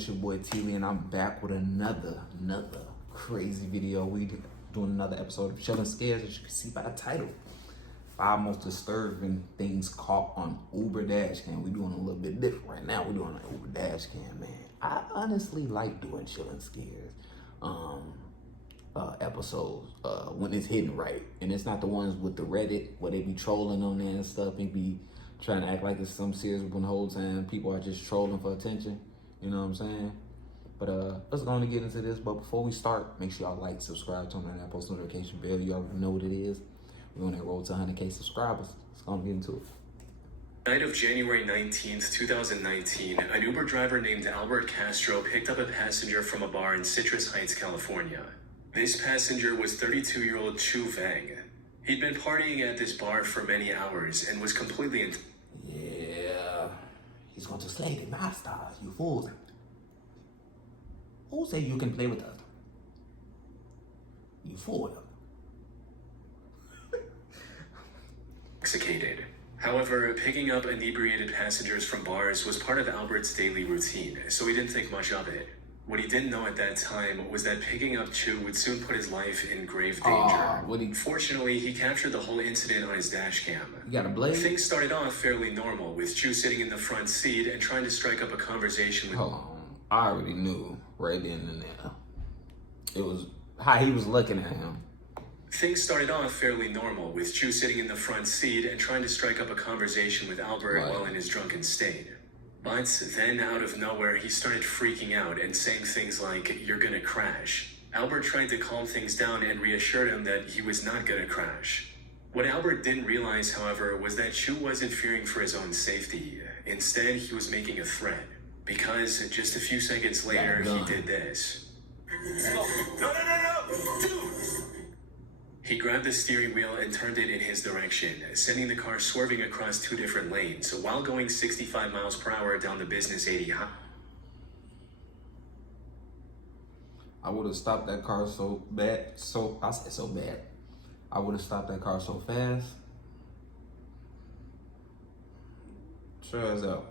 It's your boy T-Lee, and I'm back with another crazy video. We doing another episode of Chillin' Scares, as you can see by the title. 5 most disturbing things caught on Uber Dashcam. We're doing a little bit different right now. We're doing an Uber Dashcam, man. I honestly like doing Chillin' Scares episodes when it's hidden right, and it's not the ones with the Reddit where they be trolling on there and stuff and be trying to act like it's some serious when the whole time people are just trolling for attention. You know what I'm saying? But let's go on and get into this. But before we start, make sure y'all like, subscribe, turn on that post notification bell. You already know what it is. We're on that road to 100K subscribers. Let's go on and get into it. Night of January 19th, 2019, an Uber driver named Albert Castro picked up a passenger from a bar in Citrus Heights, California. This passenger was 32-year-old Chu Vang. He'd been partying at this bar for many hours and was completely Yeah, he's going to slay the masters, you fools. Who say you can play with us? You fool. intoxicated. However, picking up inebriated passengers from bars was part of Albert's daily routine, so he didn't think much of it. What he didn't know at that time was that picking up Chu would soon put his life in grave danger. Fortunately, he captured the whole incident on his dash cam. You got a blade? Things started off fairly normal, with Chu sitting in the front seat and trying to strike up a conversation with... Hold on. I already knew right then and there. It was how he was looking at him. Things started off fairly normal, with Chu sitting in the front seat and trying to strike up a conversation with Albert while in his drunken state. But then, out of nowhere, he started freaking out and saying things like, "You're gonna crash." Albert tried to calm things down and reassured him that he was not gonna crash. What Albert didn't realize, however, was that Chu wasn't fearing for his own safety. Instead, he was making a threat. Because just a few seconds later, he did this. No! Dude! He grabbed the steering wheel and turned it in his direction, sending the car swerving across 2 different lanes while going 65 miles per hour down the business 80 high. I would have stopped that car so bad. I would have stopped that car so fast. Sure as hell.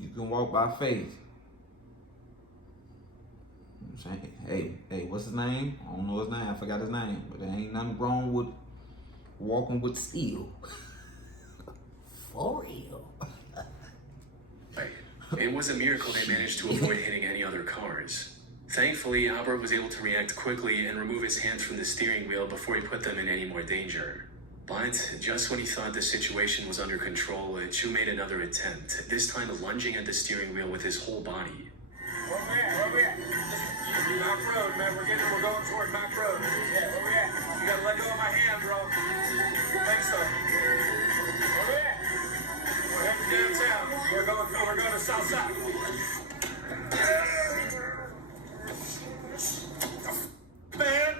You can walk by faith. Hey, what's his name? I don't know his name. I forgot his name. But there ain't nothing wrong with walking with steel. For real. It was a miracle they managed to avoid hitting any other cars. Thankfully, Albert was able to react quickly and remove his hands from the steering wheel before he put them in any more danger. But just when he thought the situation was under control, Chu made another attempt, this time lunging at the steering wheel with his whole body. Where we at? Mac Road, man. We're going toward Mac Road. Yeah, where we at? You gotta let go of my hand, bro. Thanks, sir. Where we at? We're heading downtown. We're going to South Side. Man.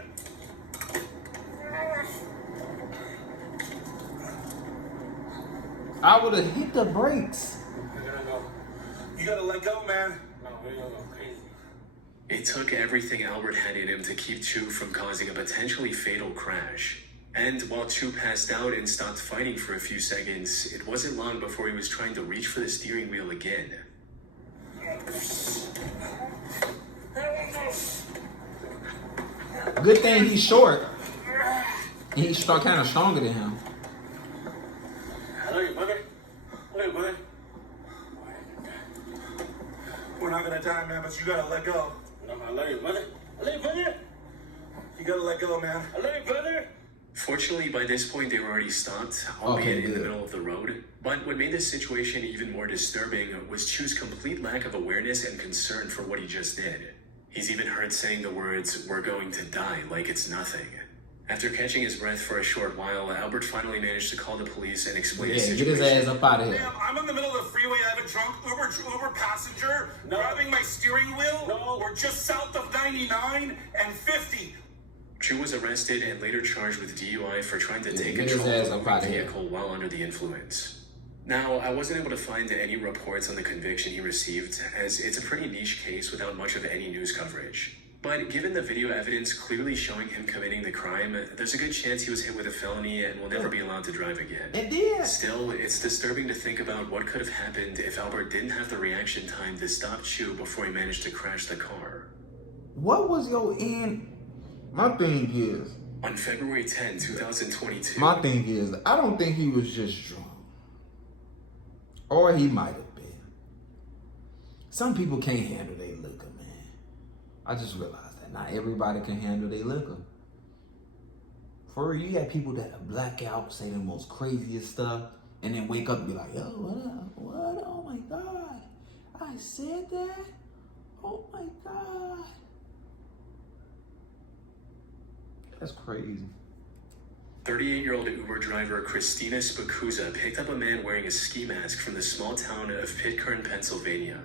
I would have hit the brakes. You gotta let go, man. It took everything Albert had in him to keep Chu from causing a potentially fatal crash. And while Chu passed out and stopped fighting for a few seconds, it wasn't long before he was trying to reach for the steering wheel again. Good thing he's short. And he's kind of stronger than him. I love you, brother. I love you, brother. We're not gonna die, man, but you gotta let go. I love you, brother. I love you, brother. You gotta let go, man. I love you, brother. Fortunately, by this point, they were already stopped, albeit in the middle of the road. But what made this situation even more disturbing was Chu's complete lack of awareness and concern for what he just did. He's even heard saying the words, "We're going to die," like it's nothing. After catching his breath for a short while, Albert finally managed to call the police and explain the situation. Get his ass up out of here. Ma'am, I'm in the middle of the freeway. I have a drunk Uber passenger grabbing my steering wheel. No. We're just south of 99 and 50. Chu was arrested and later charged with DUI for trying to take control of the vehicle while under the influence. Now, I wasn't able to find any reports on the conviction he received, as it's a pretty niche case without much of any news coverage. But given the video evidence clearly showing him committing the crime, there's a good chance he was hit with a felony and will never be allowed to drive again. It did. Still, it's disturbing to think about what could have happened if Albert didn't have the reaction time to stop Chu before he managed to crash the car. What was your end? My thing is, On February 10, 2022, my thing is, I don't think he was just drunk. Or he might have been. Some people can't handle their liquor, man. I just realized that not everybody can handle their liquor. For real, you got people that black out, say the most craziest stuff, and then wake up and be like, yo, what up? What? Oh my God. I said that? Oh my God. That's crazy. 38-year-old Uber driver Christina Spikuza picked up a man wearing a ski mask from the small town of Pitcairn, Pennsylvania.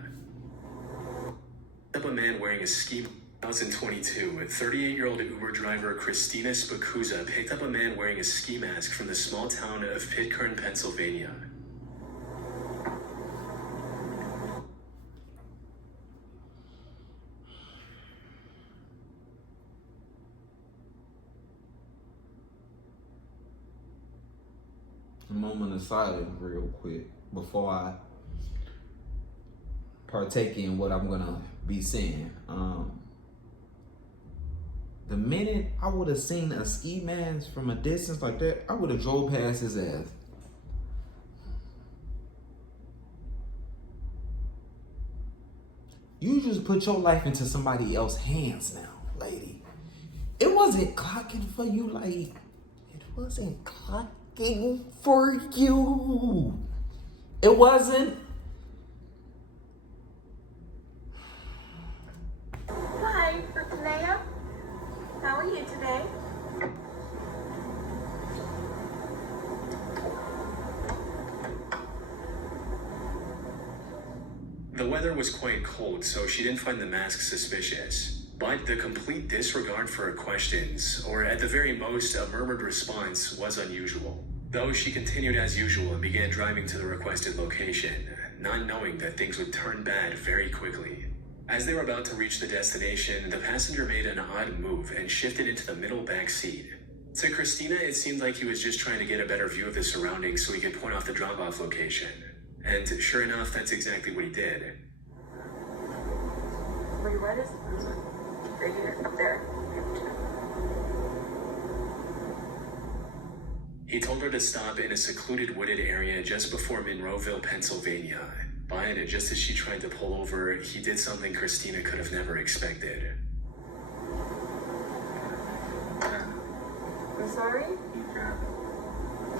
2022, 38-year-old Uber driver Christina Spikuza picked up a man wearing a ski mask from the small town of Pitcairn, Pennsylvania. A moment of silence real quick before I partake in what I'm gonna be saying. The minute I would have seen a ski mask from a distance like that, I would have drove past his ass. You just put your life into somebody else's hands now, lady. It wasn't clocking for you, like, it wasn't clocking for you. It wasn't. Hi, Rutanea. How are you today? The weather was quite cold, so she didn't find the mask suspicious. But the complete disregard for her questions, or at the very most, a murmured response, was unusual. Though she continued as usual and began driving to the requested location, not knowing that things would turn bad very quickly. As they were about to reach the destination, the passenger made an odd move and shifted into the middle back seat. To Christina, it seemed like he was just trying to get a better view of the surroundings so he could point off the drop-off location. And sure enough, that's exactly what he did. Where you at is? Right here, up there. He told her to stop in a secluded wooded area just before Monroeville, Pennsylvania. But just as she tried to pull over, he did something Christina could have never expected. I'm sorry? Keep driving.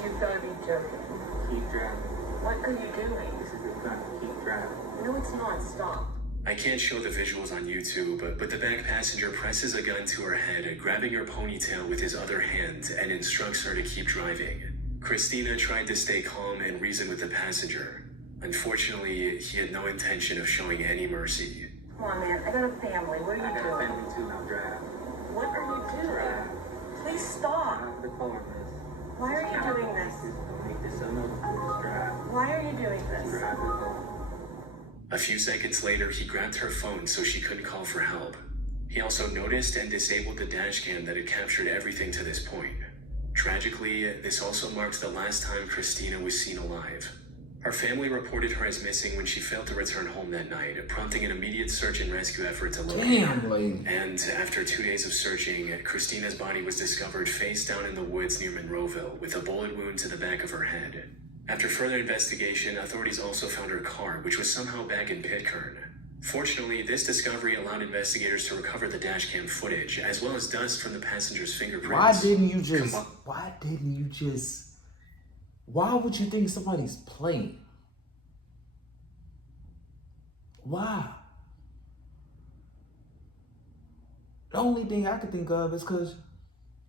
You've got to be joking. Keep driving. What are you doing? This is the time to keep driving. No, it's not. Stop. I can't show the visuals on YouTube, but the back passenger presses a gun to her head, grabbing her ponytail with his other hand, and instructs her to keep driving. Christina tried to stay calm and reason with the passenger. Unfortunately, he had no intention of showing any mercy. Come on, man. I got a family. What I are you got a doing? family too, now drive. What are you doing? Drive. Please stop. Out of the car, miss. Why are you doing this? Don't make this unnoticeable. Just drive. Why are you doing this? Drive it home. A few seconds later, he grabbed her phone so she couldn't call for help. He also noticed and disabled the dashcam that had captured everything to this point. Tragically, this also marks the last time Christina was seen alive. Her family reported her as missing when she failed to return home that night, prompting an immediate search and rescue effort to locate her. Damn, lady. And after 2 days of searching, Christina's body was discovered face down in the woods near Monroeville with a bullet wound to the back of her head. After further investigation, authorities also found her car, which was somehow back in Pitcairn. Fortunately, this discovery allowed investigators to recover the dashcam footage, as well as dust from the passenger's fingerprints. Why would you think somebody's playing? Why? The only thing I could think of is because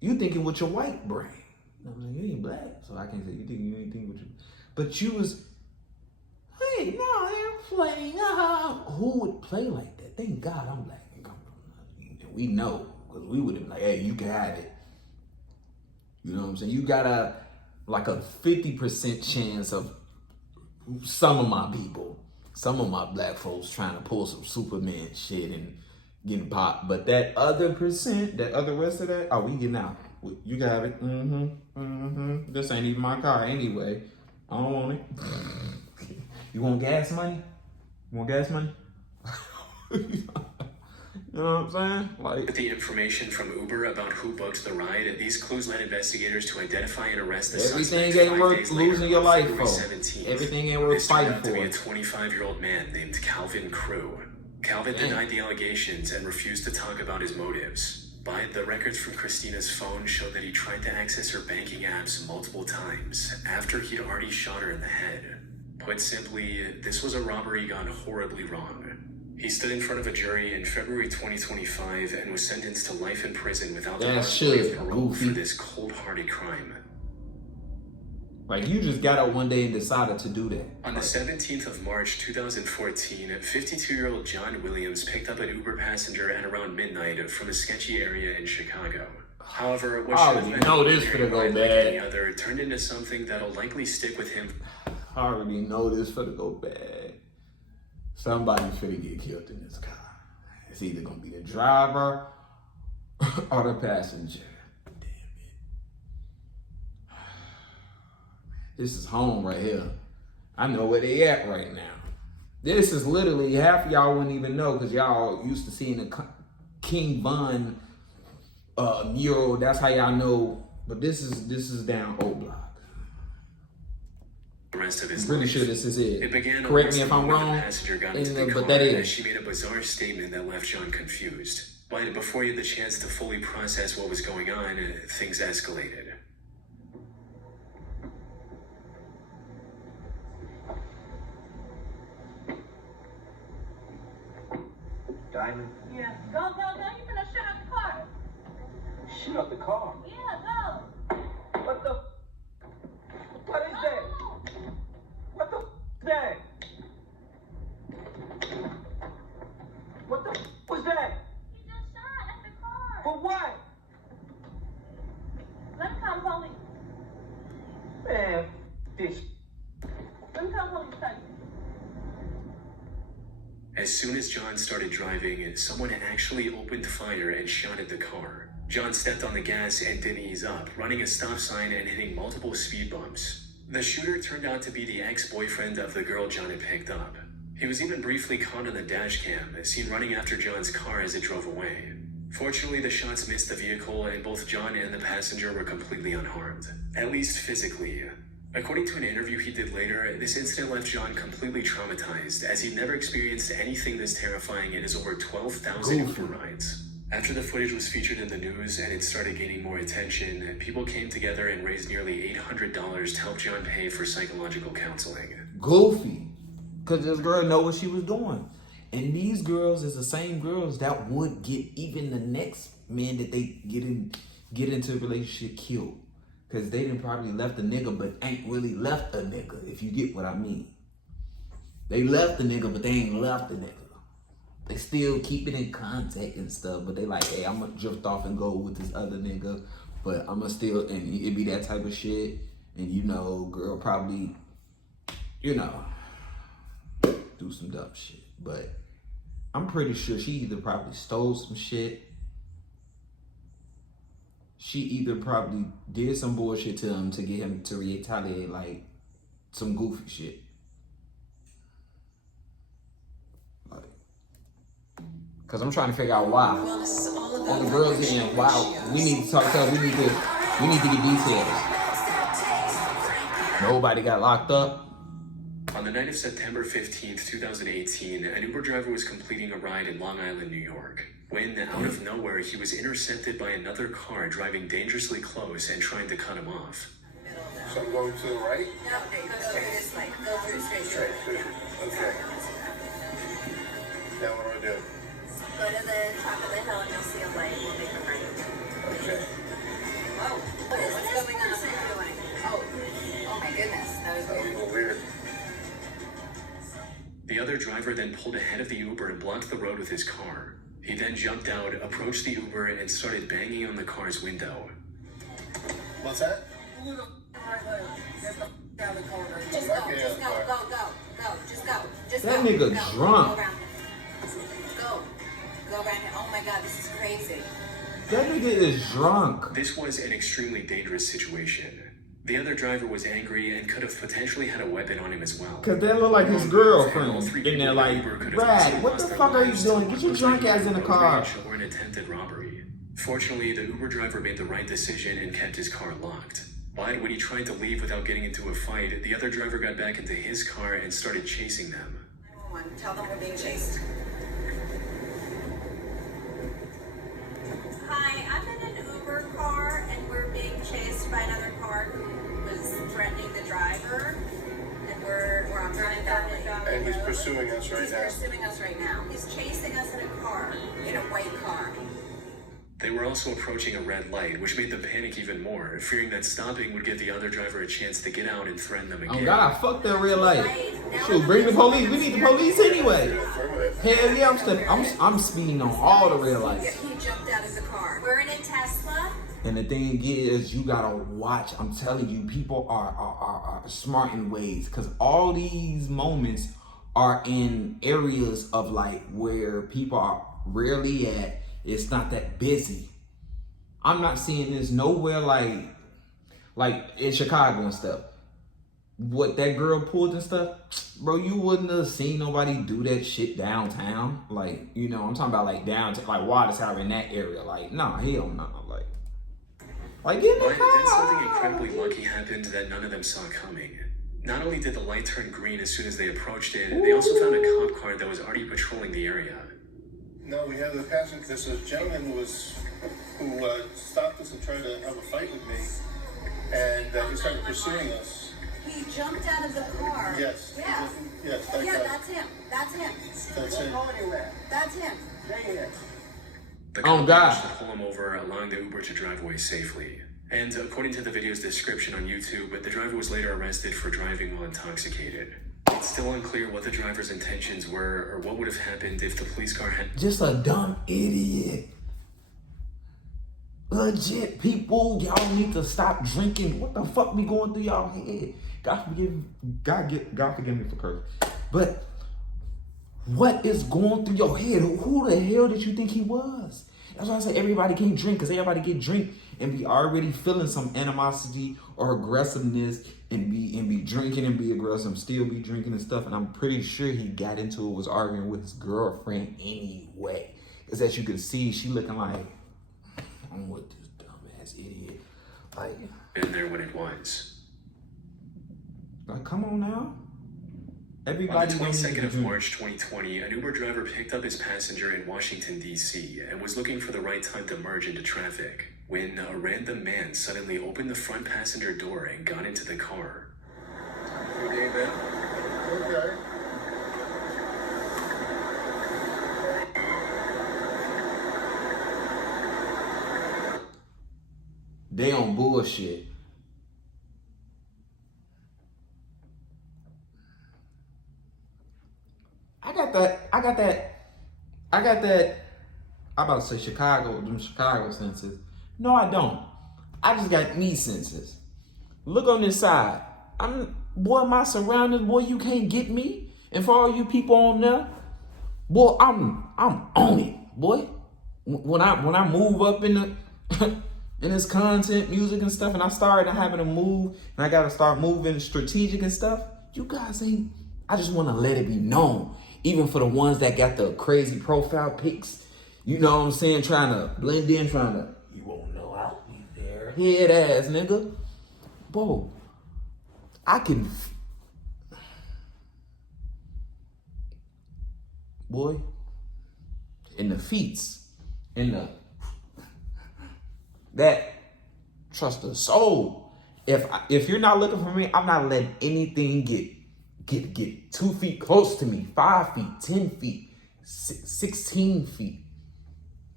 you thinking with your white brain. You know what I'm saying? You ain't black, so I can't say you ain't thinking with your... But you was, hey, no, they're playing. Who would play like that? Thank God I'm black and come from nothing. We know, because we would have been like, hey, you can have it. You know what I'm saying? You got a 50% chance of some of my people, some of my black folks trying to pull some Superman shit and getting popped. But that other percent, that other rest of that, oh, we getting out. You got it. This ain't even my car anyway. I don't want it. You want gas money? You want gas money? You know what I'm saying? Like, With the information from Uber about who booked the ride, these clues led investigators to identify and arrest the everything suspect ain't 5 worth days later losing your on life February for. 17th. Everything ain't worth This turned fighting out to be a for. 25-year-old man named Calvin Crew. Calvin denied the allegations and refused to talk about his motives. But the records from Christina's phone showed that he tried to access her banking apps multiple times after he'd already shot her in the head. Put simply, this was a robbery gone horribly wrong. He stood in front of a jury in February 2025 and was sentenced to life in prison without the That possibility shit, of parole goofy. for this cold-hearted crime. Like, you just got up one day and decided to do that. On the 17th of March 2014, 52-year-old John Williams picked up an Uber passenger at around midnight from a sketchy area in Chicago. However, what should have been know an this ordinary finna go ride like bad. any other turned into something that'll likely stick with him. I already know this finna go bad. Somebody's finna get killed in this car. It's either gonna be the driver or the passenger. Damn it. This is home right here. I know where they at right now. This is literally, half of y'all wouldn't even know because y'all used to seeing the King Von mural. That's how y'all know. But this is down O Block. The rest of his I'm pretty life. sure this is it. It began Correct me almost if I'm the moment wrong, the passenger got into the but car that as is. she made a bizarre statement that left John confused. But before he had the chance to fully process what was going on, things escalated. Diamond, Yeah. Go, you finna shut up the car. shoot up the car. Yeah, go. What the? What is that? What the is that? What the was that? He just shot at the car. For what? Let me call the police. Man, this. Let me call the police. Tell you. As soon as John started driving, someone actually opened fire and shot at the car. John stepped on the gas and didn't ease up, running a stop sign and hitting multiple speed bumps. The shooter turned out to be the ex-boyfriend of the girl John had picked up. He was even briefly caught on the dash cam, seen running after John's car as it drove away. Fortunately, the shots missed the vehicle and both John and the passenger were completely unharmed, at least physically. According to an interview he did later, this incident left John completely traumatized as he'd never experienced anything this terrifying in his over 12,000 Uber rides. After the footage was featured in the news and it started gaining more attention, people came together and raised nearly $800 to help John pay for psychological counseling. Goofy. Because this girl know what she was doing. And these girls is the same girls that would get even the next man that they get into a relationship killed. Because they done probably left a nigga but ain't really left a nigga, if you get what I mean. They left the nigga but they ain't left the nigga. They still keep it in contact and stuff, but they like, hey, I'm gonna drift off and go with this other nigga, but I'm gonna still, and it be that type of shit. And you know, girl probably, you know, do some dumb shit. But I'm pretty sure she either probably stole some shit. She either probably did some bullshit to him to get him to retaliate, like some goofy shit. Like, cause I'm trying to figure out why. All the girls in, wow, we need to talk to her. We need to get details. Nobody got locked up. On the night of September 15th, 2018, an Uber driver was completing a ride in Long Island, New York, when, out of nowhere, he was intercepted by another car driving dangerously close and trying to cut him off. So I'm going to the right? No, you go through this way. Go through straight. Straight. Okay. Now what do I do? Go to the top of the hill and you'll see a light. We'll make a right. Okay. Whoa. What's going on? What are you doing? Oh my goodness. That was That was a weird. little weird. The other driver then pulled ahead of the Uber and blocked the road with his car. He then jumped out, approached the Uber, and started banging on the car's window. What's that? Just go. Just go. Just go. That nigga drunk. Go around. Go around here. God, this is crazy. That nigga is drunk. This was an extremely dangerous situation. The other driver was angry and could have potentially had a weapon on him as well. Cause that look like his girlfriend in there like, Brad, what the fuck are you doing? Get your drunk ass in the car. Or an attempted robbery. Fortunately, the Uber driver made the right decision and kept his car locked. But when he tried to leave without getting into a fight, the other driver got back into his car and started chasing them. 911, tell them we're being chased. Hi, I'm in an Uber car and we're being chased by another car who was threatening the driver. And we're on Vernon Valley. And he's pursuing us right He's now. pursuing us right now. He's chasing us in a car, in a white car. They were also approaching a red light, which made them panic even more, fearing that stopping would give the other driver a chance to get out and threaten them again. Oh God, fuck that red light. Shoot, bring the police. We need the police anyway. Hell yeah, I'm speeding on all the red lights. He jumped out of the car. We're in a Tesla. And the thing is, you gotta watch. I'm telling you, people are smart in ways, because all these moments are in areas of like where people are rarely at. It's not that busy. I'm not seeing this nowhere like in Chicago and stuff. What that girl pulled and stuff, bro, you wouldn't have seen nobody do that shit downtown. Like, you know, I'm talking about like downtown, like Waterside in that area. Like, nah, hell no. Like get in the But then something car. incredibly lucky happened that none of them saw coming. Not only did the light turn green as soon as they approached it, they also found a cop car that was already patrolling the area. No, we have the passenger. There's a gentleman who stopped us and tried to have a fight with me, and he started pursuing us. He jumped out of the car. Yes. Yeah. Yes, that Yeah, guy. that's him. That's him. That's him. That's him. The Oh, cop God. managed to pull him over, allowing the Uber to drive away safely. And according to the video's description on YouTube, the driver was later arrested for driving while intoxicated. It's still unclear what the driver's intentions were or what would have happened if the police car had... Just a dumb idiot. Legit, people, y'all need to stop drinking. What the fuck be going through y'all head? God forgive me for cursing. But what is going through your head? Who the hell did you think he was? That's why I say everybody can't drink, because everybody get drink and be already feeling some animosity or aggressiveness and be drinking and be aggressive, still be drinking and stuff. And I'm pretty sure he got into it, was arguing with his girlfriend anyway. Because as you can see, she looking like, I'm with this dumbass idiot. been there when it was. Like, come on now. On Everybody the knows 22nd of you. March 2020, an Uber driver picked up his passenger in Washington, D.C. and was looking for the right time to merge into traffic when a random man suddenly opened the front passenger door and got into the car. Okay, man. Okay. They on bullshit. I got that. I'm about to say them Chicago senses. No, I don't. I just got me senses. Look on this side. My surroundings, boy, you can't get me. And for all you people on there, boy, I'm on it, boy. When I move up in the in this content, music and stuff, and I started having to move, and I gotta start moving strategic and stuff, you guys ain't, I just wanna let it be known. Even for the ones that got the crazy profile pics, you know what I'm saying, trying to blend in, you won't know I'll be there. Head ass nigga. Bro, I can, boy, in the feats, that trust the soul. If you're not looking for me, I'm not letting anything get 2 feet close to me, 5 feet, 10 feet, 16 feet.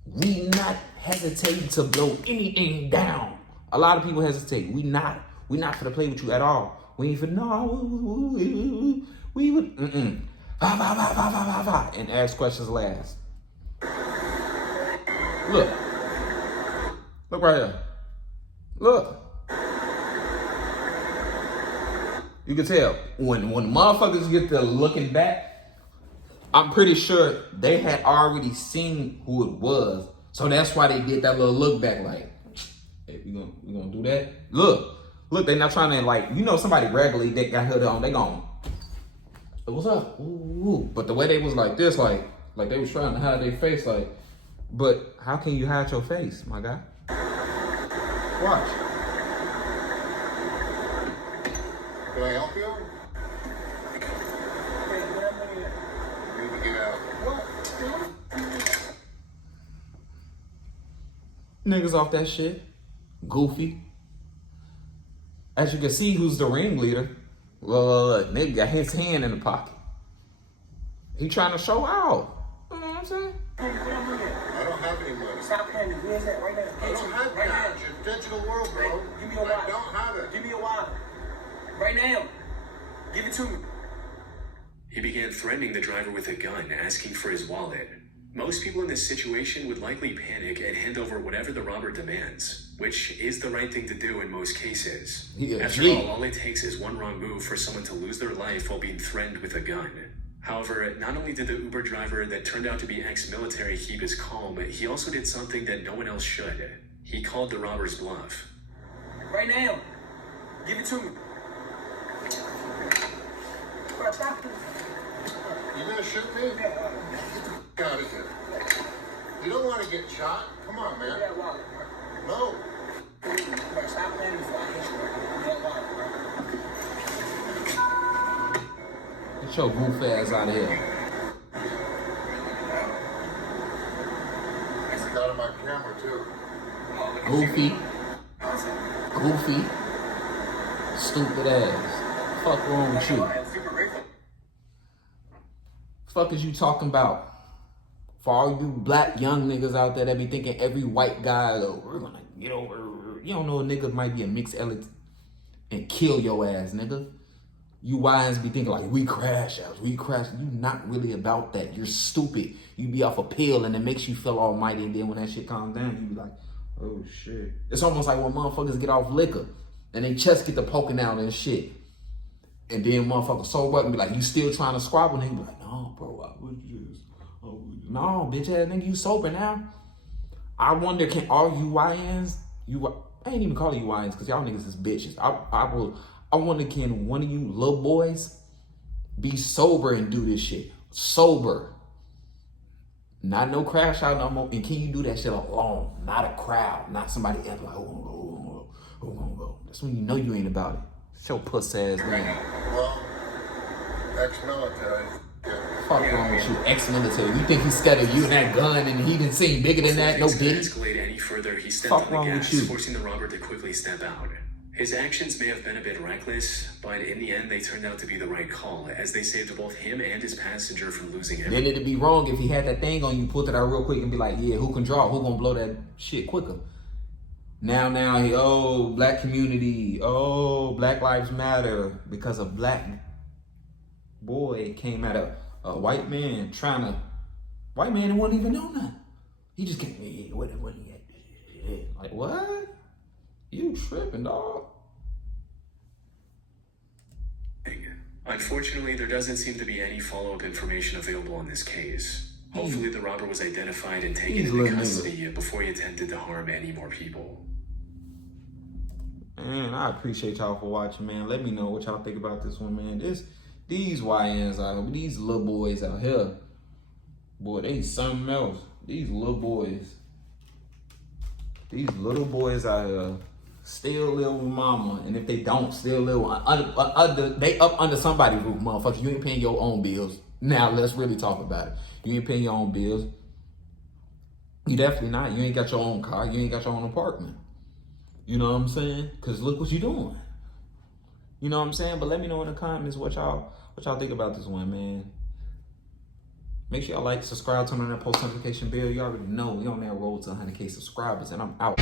We not hesitating to blow anything down. A lot of people hesitate. We not for to play with you at all. We ain't for no. We would and ask questions last. Look right here. Look. You can tell when motherfuckers get to looking back, I'm pretty sure they had already seen who it was. So that's why they did that little look back like, hey, we gonna do that? Look, they not trying to like, you know, somebody regularly that got hood on, they gone. What's up? Ooh. But the way they was like this, like they was trying to hide their face, like, but how can you hide your face, my guy? Watch. Can I help you? You need to get out. Niggas off that shit. Goofy. As you can see, who's the ringleader? Look, nigga got his hand in the pocket. He trying to show out. You know what I'm saying? I don't have any money. Stop handing. Where's that right now? I don't have right that. now. It's your digital world, bro. Give me your I wallet. don't have it. Give me your wallet. Right now. Give it to me. He began threatening the driver with a gun, asking for his wallet. Most people in this situation would likely panic and hand over whatever the robber demands, which is the right thing to do in most cases. After all it takes is one wrong move for someone to lose their life while being threatened with a gun. However, not only did the Uber driver that turned out to be ex-military keep his calm, he also did something that no one else should. He called the robber's bluff. Right now. Give it to me. Bro, stop. You gonna shoot me? Get the out of here. You don't want to get shot? Come on, man. That wallet. No. Bro, stop playing before I hit you. Bro. That wallet, bro. Get your goof ass out of here. It's out of my camera, too. Goofy. Stupid ass. Fuck wrong with you? Fuck is you talking about? For all you black young niggas out there that be thinking every white guy, oh, we're gonna get over. You don't know a nigga might be a mixed elite and kill your ass, nigga. You YNs be thinking like, we crash outs, we crash. You not really about that. You're stupid. You be off a pill and it makes you feel almighty. And then when that shit calms down, you be like, oh shit. It's almost like when motherfuckers get off liquor and they chest get to poking out and shit. And then motherfuckers sober up and be like, you still trying to squabble? And they be like, no, bro, I was just, no, bitch ass nigga, you sober now. I wonder, can all you YNs, I ain't even call you YNs because y'all niggas is bitches. I wonder, can one of you little boys be sober and do this shit? Sober. Not no crash out no more. And can you do that shit alone? Not a crowd. Not somebody else like, who gonna go? That's when you know you ain't about it. Show puss ass man. Well, ex-military. Yeah. Fuck wrong with you, ex-military. You think he's scared of you and that gun and he didn't seem bigger than that? No Before things bitch. could escalate any further, he stepped Fuck on wrong the with gas, you? forcing the robber to quickly step out. His actions may have been a bit reckless, but in the end they turned out to be the right call, as they saved both him and his passenger from losing Then everything. it'd be wrong if he had that thing on you, pulled it out real quick and be like, yeah, who can draw? Who gonna blow that shit quicker? Now, oh, black community, oh, Black Lives Matter, because a black boy came at a white man white man wouldn't even know nothing. He just came, yeah, what like, what? You tripping, dog. Unfortunately, there doesn't seem to be any follow-up information available on this case. Hopefully the robber was identified and taken into custody before he attempted to harm any more people. Man, I appreciate y'all for watching, man. Let me know what y'all think about this one, man. These YNs out here, these little boys out here, boy, they something else. These little boys out here still live with mama, and if they don't, still live they up under somebody's roof, motherfucker. You ain't paying your own bills. Now let's really talk about it. You ain't paying your own bills. You definitely not. You ain't got your own car. You ain't got your own apartment. You know what I'm saying? Because look what you doing. You know what I'm saying? But let me know in the comments what y'all think about this one, man. Make sure y'all like, subscribe, turn on that post notification bell. You already know we on that road to 100K subscribers, and I'm out.